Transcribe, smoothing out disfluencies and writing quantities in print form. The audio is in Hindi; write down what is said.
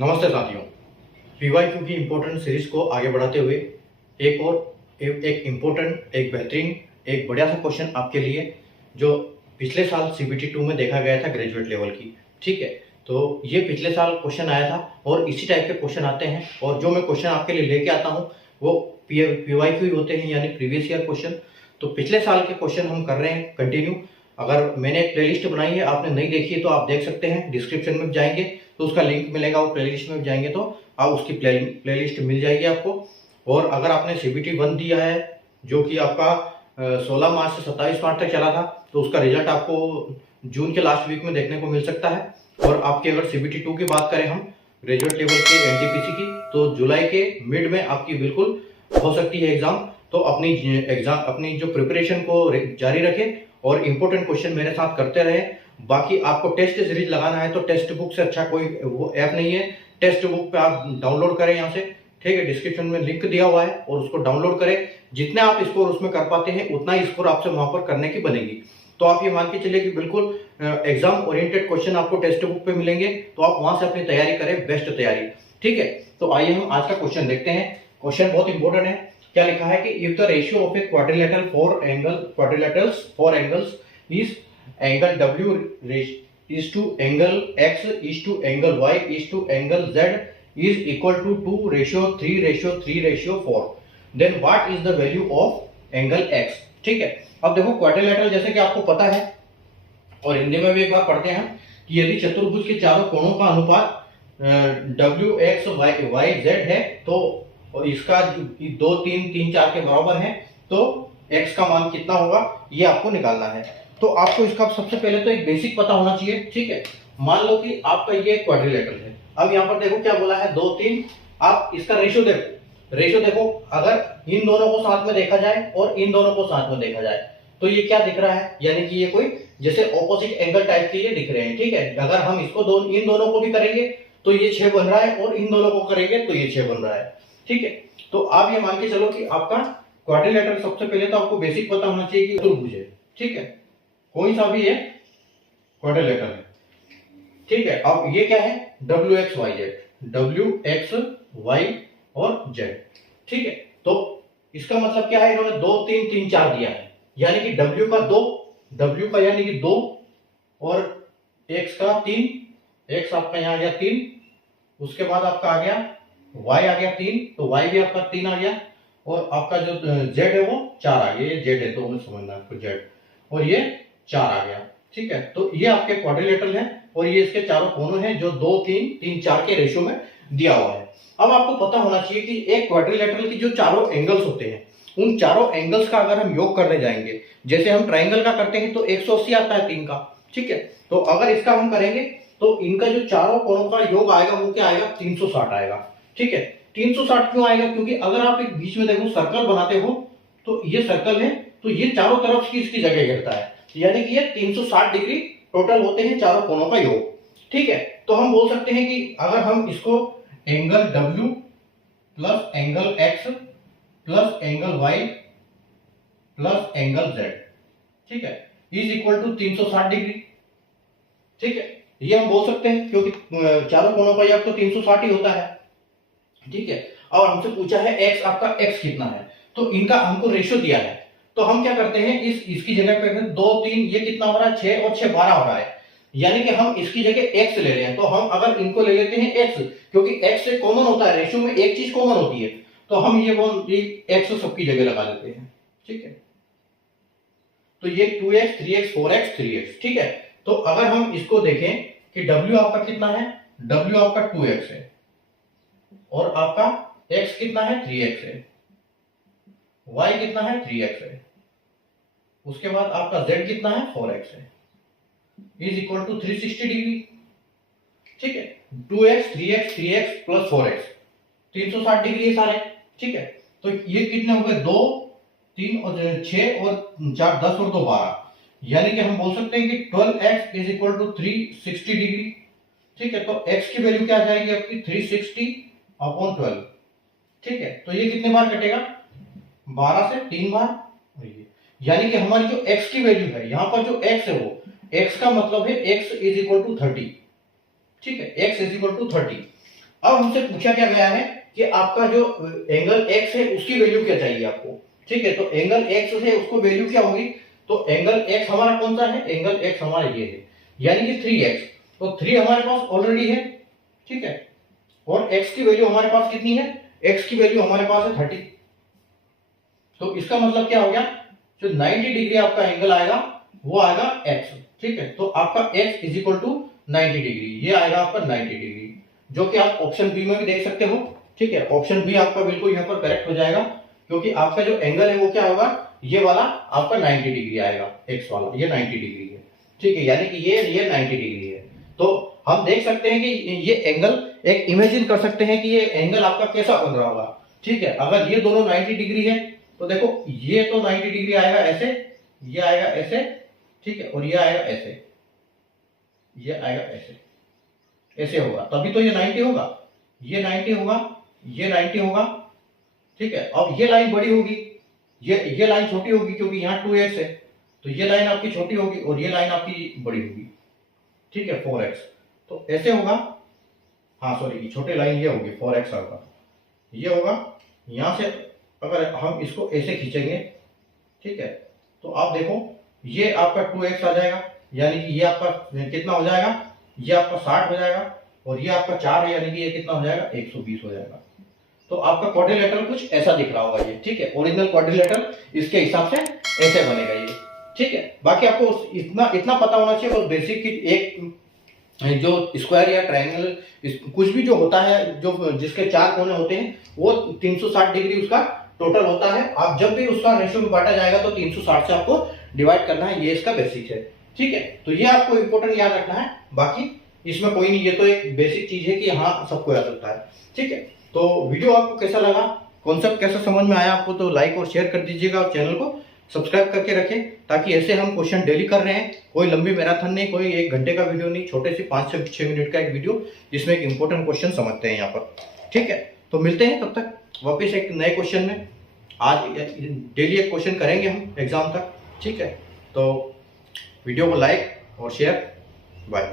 नमस्ते साथियों, पीवाईक्यू की इम्पोर्टेंट सीरीज को आगे बढ़ाते हुए एक इम्पोर्टेंट, एक बेहतरीन, एक बढ़िया सा क्वेश्चन आपके लिए जो पिछले साल सीबीटी 2 में देखा गया था ग्रेजुएट लेवल की। ठीक है, तो ये पिछले साल क्वेश्चन आया था और इसी टाइप के क्वेश्चन आते हैं और जो मैं क्वेश्चन आपके लिए लेके आता हूँ वो पीवाईक्यू ही होते हैं, यानी प्रीवियस ईयर क्वेश्चन। तो पिछले साल के क्वेश्चन हम कर रहे हैं कंटिन्यू। अगर मैंने एक प्लेलिस्ट बनाई है, आपने नहीं देखी है तो आप देख सकते हैं, डिस्क्रिप्शन में जाएंगे तो उसका लिंक मिलेगा, वो प्लेलिस्ट में जाएंगे तो आप उसकी प्लेलिस्ट मिल जाएगी आपको। और अगर आपने सीबीटी 1 दिया है जो कि आपका 16 मार्च से 27 मार्च तक चला था, तो उसका रिजल्ट आपको जून के लास्ट वीक में देखने को मिल सकता है। और आपकी अगर सीबीटी 2 की बात करें हम ग्रेजुएट लेवल के एनटीपीसी की, तो जुलाई के मिड में आपकी बिल्कुल हो सकती है एग्जाम। तो अपनी जो प्रिपरेशन को जारी रखें और इंपॉर्टेंट क्वेश्चन मेरे साथ करते रहे। बाकी आपको टेस्ट सीरीज लगाना है तो टेक्स्ट बुक से अच्छा कोई वो ऐप नहीं है। टेक्स्ट बुक पे आप डाउनलोड करें यहाँ से, ठीक है, डिस्क्रिप्शन में लिंक दिया हुआ है और उसको डाउनलोड करें। जितने आप स्कोर उसमें कर पाते हैं उतना ही स्कोर आपसे वहां पर करने की बनेगी। तो आप ये मान के चलिए कि बिल्कुल एग्जाम ओरिएंटेड क्वेश्चन आपको टेक्स्ट बुक पे मिलेंगे, तो आप वहां से अपनी तैयारी करें, बेस्ट तैयारी। ठीक है, तो आइए हम आज का क्वेश्चन देखते हैं। क्वेश्चन बहुत इंपॉर्टेंट है। क्या लिखा है कि if the ratio of A quadrilaterals for angles is angle W is to angle X is to angle Y is to angle Z is equal to 2:3:3:4, then what is the value of angle X? ठीक है, अब देखो क्वाड्रिलेटरल जैसे कि आपको पता है और हिंदी में भी एक बार पढ़ते हैं कि यदि चतुर्भुज के चारों कोणों का अनुपात W X Y Z है तो इसका 2 3 3 4 के बराबर है, तो X का मान कितना होगा ये आपको निकालना है। तो आपको इसका सबसे पहले तो एक बेसिक पता होना चाहिए। ठीक है, मान लो कि आपका ये क्वाड्रिलेटरल है। अब यहाँ पर देखो क्या बोला है, 2 3। आप इसका रेशियो देखो, अगर इन दोनों को साथ में देखा जाए और इन दोनों को साथ में देखा जाए तो ये क्या दिख रहा है, यानी कि ये कोई जैसे ऑपोजिट एंगल टाइप के ये दिख रहे हैं। ठीक है, अगर हम इसको इन दोनों को भी करेंगे तो ये 6 बन रहा है और इन दोनों को करेंगे तो ये 6 बन रहा है। ठीक है, तो आप ये मान के चलो कि आपका क्वाड्रिलेटरल, सबसे पहले तो आपको बेसिक पता होना चाहिए कि चतुर्भुज है। ठीक है, कोई सा भी है क्वाड्रिलेटरल है। ठीक है, अब ये क्या है, W X Y और Z। ठीक है, तो इसका मतलब क्या है, इन्होंने 2 3 3 4 दिया है, यानी कि W का 2, W का यानी कि 2 और X का 3, X आपका यहां आ गया 3, उसके बाद आपका आ गया Y आ गया 3, तो Y भी आपका 3 आ गया और आपका जो Z है वो 4 आ गया। ये Z है तो हमें समझना है आपको Z, और ये 4 आ गया। ठीक है, तो ये आपके क्वाड्रिलेटरल है और ये इसके चारों कोनों हैं जो 2 3 3 4 के रेशियो में दिया हुआ है। अब आपको पता होना चाहिए कि एक क्वाड्रिलेटरल की जो चारों एंगल्स होते हैं, उन चारों एंगल्स का अगर हम योग करने जाएंगे, जैसे हम ट्राइंगल का करते हैं तो 180 आता है 3 का। ठीक है, तो अगर इसका हम करेंगे तो इनका जो चारों कोनों का योग आएगा वो क्या आएगा, 360 आएगा। ठीक है, 360 क्यों आएगा, क्योंकि अगर आप एक बीच में देखो सर्कल बनाते हो तो ये सर्कल है, तो ये चारों तरफ की इसकी जगह घेरता है, यानी कि ये 360 डिग्री टोटल होते हैं चारों कोनों का योग। ठीक है, तो हम बोल सकते हैं कि अगर हम इसको angle W plus angle X plus angle Y plus angle Z, ठीक है, इज इक्वल टू 360 डिग्री। ठीक है, ये हम बोल सकते हैं क्योंकि चारों कोनों का योग तो 360 ही होता है। ठीक है, और हमसे पूछा है X, आपका X कितना है, तो इनका हमको रेशियो दिया है, तो हम क्या करते हैं, इसकी जगह पे 2 3, ये कितना हो रहा है 6 और 6 12 हो रहा है, यानी कि हम इसकी जगह x ले रहे हैं। तो हम अगर इनको ले लेते हैं x, क्योंकि x से कॉमन होता है, रेशियो में एक चीज कॉमन होती है, तो हम ये x सबकी जगह लगा लेते हैं। ठीक है, तो ये 2x 3x 4x 3x। ठीक है, तो अगर हम इसको देखें कि w आपका कितना है, w आपका 2x है और आपका x कितना है 3x है, y कितना है 3x है, उसके बाद आपका z कितना है 4x है, इज इक्वल टू 360 डिग्री। ठीक है, 2x 3x 3x plus 4x 360 degree सारे। ठीक है, तो ये कितने हो गए, 2 3 और 6 और 4 10 और 2 12, यानी कि हम बोल सकते हैं कि 12x is equal to 360 degree. ठीक है, तो x की वैल्यू क्या आ जाएगी आपकी 360 अपॉन 12। ठीक है, तो ये कितने बार कटेगा, 12 से 3 बार, यानी कि हमारी जो x की वैल्यू है, यहां पर जो x है वो x का मतलब है x इज इक्वल टू 30। ठीक है, x इज इक्वल टू 30। अब हमसे पूछा क्या गया है कि आपका जो एंगल एक्स है उसकी वैल्यू क्या चाहिए आपको, ठीक है। तो एंगल एक्स है उसको वैल्यू क्या होगी, तो एंगल एक्स हमारा कौन सा है, एंगल एक्स हमारा ये है, यानी कि 3x। तो 3 हमारे पास ऑलरेडी है, ठीक है। और x की वैल्यू हमारे पास कितनी है, x की वैल्यू हमारे पास है 30। तो इसका मतलब क्या हो गया, जो 90 डिग्री आपका एंगल आएगा वो आएगा x, ठीक है। तो आपका x is equal to 90 degree, ये आएगा आपका 90 डिग्री, जो कि आप ऑप्शन बी में भी देख सकते हो, ठीक है। ऑप्शन बी आपका बिल्कुल यहाँ पर करेक्ट हो जाएगा, क्योंकि आपका जो एंगल है वो क्या होगा, ये वाला आपका 90 डिग्री आएगा, x वाला ये 90 डिग्री है, ठीक है। यानी कि ये 90 डिग्री है। तो हम देख सकते हैं कि ये एंगल, एक इमेजिन कर सकते हैं कि ये एंगल आपका कैसा बन रहा होगा, ठीक है। अगर ये दोनों 90 डिग्री है तो देखो ये तो 90 डिग्री आएगा ऐसे, ये आएगा ऐसे, ठीक है, और ये आएगा ऐसे, ये आएगा ऐसे, ऐसे होगा तभी तो ये 90 होगा, ये 90 होगा, ये 90 होगा, ठीक है। अब ये लाइन बड़ी होगी, ये लाइन छोटी होगी, क्योंकि यहाँ 2x है, तो ये लाइन आपकी छोटी होगी और ये लाइन आपकी बड़ी होगी, ठीक है, 4x। तो ऐसे होगा, हाँ सॉरी छोटे लाइन ये होगी 4x होगा, ये होगा। यहां से अगर हम इसको ऐसे खींचेंगे, ठीक है, तो आप देखो ये आपका 2x आ जाएगा, यानी कि ये आपका कितना हो जाएगा, ये आपका 60 हो जाएगा, और ये आपका 4 है, यानी कि ये कितना हो जाएगा 120 हो जाएगा। तो आपका क्वाड्रिलेटरल कुछ ऐसा दिख रहा होगा ये, ठीक है। ओरिजिनल क्वाड्रिलेटरल इसके हिसाब से ऐसे बनेगा ये, ठीक है। बाकी आपको इतना पता होना चाहिए बस बेसिक की, एक जो स्क्वायर या ट्रायंगल कुछ भी जो होता है, जो जिसके 4 कोने होते हैं वो 360 डिग्री उसका टोटल होता है। आप जब भी उसका रेशियो में बांटा जाएगा तो 360 से आपको डिवाइड करना है, ये इसका बेसिक है, ठीक है। तो ये आपको इंपॉर्टेंट याद रखना है, बाकी इसमें कोई नहीं, ये तो एक बेसिक चीज है कि हाँ सबको याद होता है, ठीक है। तो वीडियो आपको कैसा लगा, कॉन्सेप्ट कैसा समझ में आया आपको, तो लाइक और शेयर कर दीजिएगा और चैनल को सब्सक्राइब करके रखें, ताकि ऐसे हम क्वेश्चन डेली कर रहे हैं, कोई लंबी मैराथन नहीं, कोई 1 घंटे का वीडियो नहीं, छोटे से 5 से 6 मिनट का एक वीडियो जिसमें एक इंपॉर्टेंट क्वेश्चन समझते हैं यहाँ पर, ठीक है। तो मिलते हैं तब तक वापस एक नए क्वेश्चन में। आज डेली एक क्वेश्चन करेंगे हम एग्जाम तक, ठीक है। तो वीडियो को लाइक और शेयर, बाय।